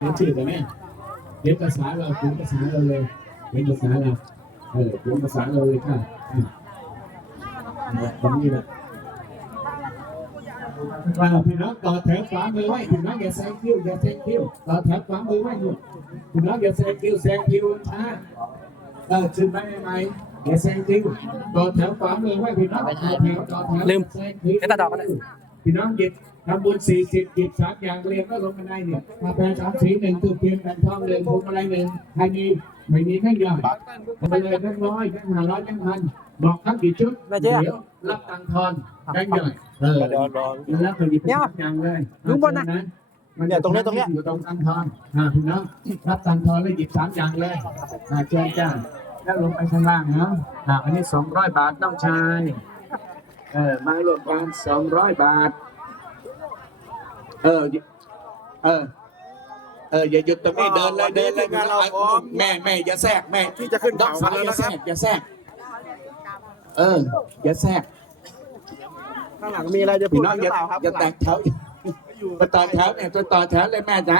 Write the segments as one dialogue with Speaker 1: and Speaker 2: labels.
Speaker 1: นชื่อแต่แม่เรียนภาษาเราถึงภาษาเราเลยเรียนภาษาเราเรียนภาษาเราเลยค่ะตรงนี้นะพี่น้องต่อแถวขวามือไว้พี่น้องอย่าแซงคิวอย่าแซงคิวต่อแถวขวามือไว้อยู่พี่น้องอย่าแซงคิวช้าชื่อไหมอย่าแซงคิวต่อแถวขวามือไว้พี่น้องต่อแถว
Speaker 2: ลืม
Speaker 1: จะตัดดอกกันพี่น้องหยิบทำบุญ40หยิบ3อย่างเรียงก็ลงมาได้เนี่ยมาแปล3 สี 1ตู้เทียนแผ่นทอง1พวงมาลัย1ใครมีไม่มีแค่ย่อยไปเลยแค่100แค่500แค่พันบอกครับกี่ชุดเดี๋ยวรับตังค์ทอนแค่ย่อยแล้วก็หยิบไป3อย่างเลย
Speaker 2: ลุงบนนะ
Speaker 1: เนี่ยตรงนี้อยู่ตรงตังค์ทอนพี่น้องรับตังค์ทอนแล้วหยิบ3อย่างเลยเชิญจ้าแล้วลงไปข้างล่างเนาะอันนี้200 บาทน้องชายมารวมกัน200 บาทอย่าหยุดตรงนี้เดินเลยแม่อย่าแทรกแม่
Speaker 3: ที่จะขึ้น
Speaker 1: ดอกสาวอย่าแทรกอย่าแทรก
Speaker 3: ข้างหลังมีอะไรจะพูดหรือเปล่าครับ
Speaker 1: อย่าแตกแถวไปต่อแถวเนี่ยต่อแถวเลยแม่จ๋า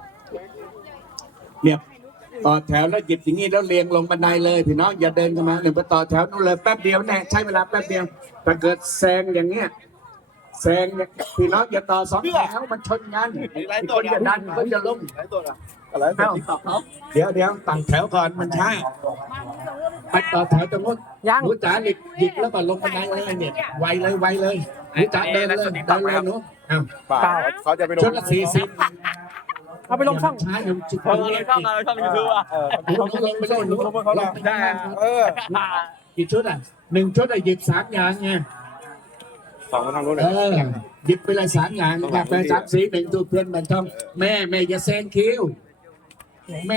Speaker 1: เนี่ยต่อแถวแล้วหยิบอย่างนี้แล้วเรียงลงบันไดเลยพี่น้องอย่าเดินเข้ามาหนึ่งไปต่อแถวนู่นเลยแป๊บเดียวแน่ใช้เวลาแป๊บเดียวถ้าเกิดแซงอย่างเงี้ยแซงพี่น้องอย่าต่อ2 แถวมันชนกันคนจะดันคนจะล้มเดี๋ยวตั้งแถวก่อนมันช้าไปต่อแถวตรงนู้นหนูจ๋าหยิบแล้วก็ลงบันไดเลยเนี่ยไวเลยหนูจ๋าเดินเลยหนู
Speaker 3: เขาจะไปลง
Speaker 1: ชุดละ40
Speaker 2: เอาไปลงช่อง
Speaker 1: ช้าอยู่จุดนี้
Speaker 2: ช่องยูทูบ
Speaker 1: ลงไปเลยหนูได้กี่ชุด1 ชุดหยิบ3 อย่างไง
Speaker 3: 2คนทางนู้น
Speaker 1: หยิบไปเลย3 อย่างแบบไป3 สี 1ตู้เพื่อนมันต้องแม่อย่าแซงคิวแม่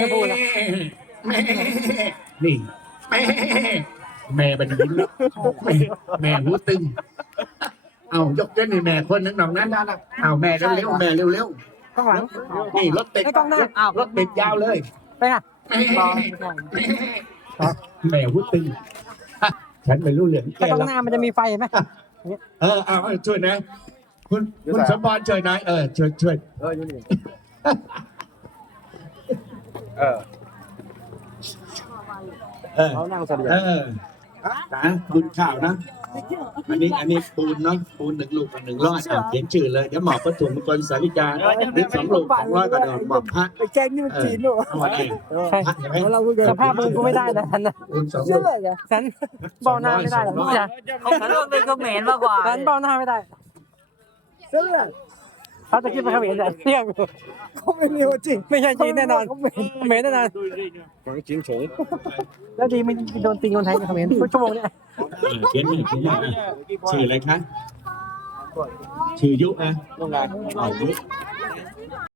Speaker 1: นี่แม่เป็นยิ้มแม่หูตึงเอายกเจ้านี่แม่คนนึงหน่องนั้นเอาแม่เร็วแม่เร็ว
Speaker 2: ข้างหลัง
Speaker 1: นี่รถติดรถติดยาวเลย
Speaker 2: ไปอ่ะ
Speaker 1: แม่หูตึงฉันไม่รู้เรื่องแก
Speaker 2: ตรงหน้ามันจะมีไฟไหม
Speaker 1: เอาช่วยนะคุณสมบัติช่วยนายช่วย
Speaker 3: อยู่นี่เขานั่งเสดี
Speaker 1: นะบุญข่าวนะอันนี้ปูนเนาะปูน1 ลูกกับ100เขียนชื่อเลยเดี๋ยวหมอบประถุมมงคลสาริกา2 ลูก200กระดองหมอบพระ
Speaker 4: ไปแจ้งนี่มันจีนหรอ
Speaker 2: เราสภาพมึงกูไม่ได้นะฉันนะฉันเบ้าหน้าไม่ได้หรอกจ้ะ
Speaker 4: ฉันว่าเป็นเขมรมากกว่า
Speaker 2: ฉันเบ้าหน้าไม่ได้เขาจะคิดเป็นเขมรแต่เที่ยง
Speaker 4: เขาไม่มีจริง
Speaker 2: ไม่ใช่จีนแน่นอนเขมรแน่นอน
Speaker 3: จีนเฉย
Speaker 2: แล้วดีไม่โดนตีคนไทยเขมรทุกชั่วโมงเนี่ย
Speaker 1: เขียนชื่ออะไรคะชื่อยุนะยุ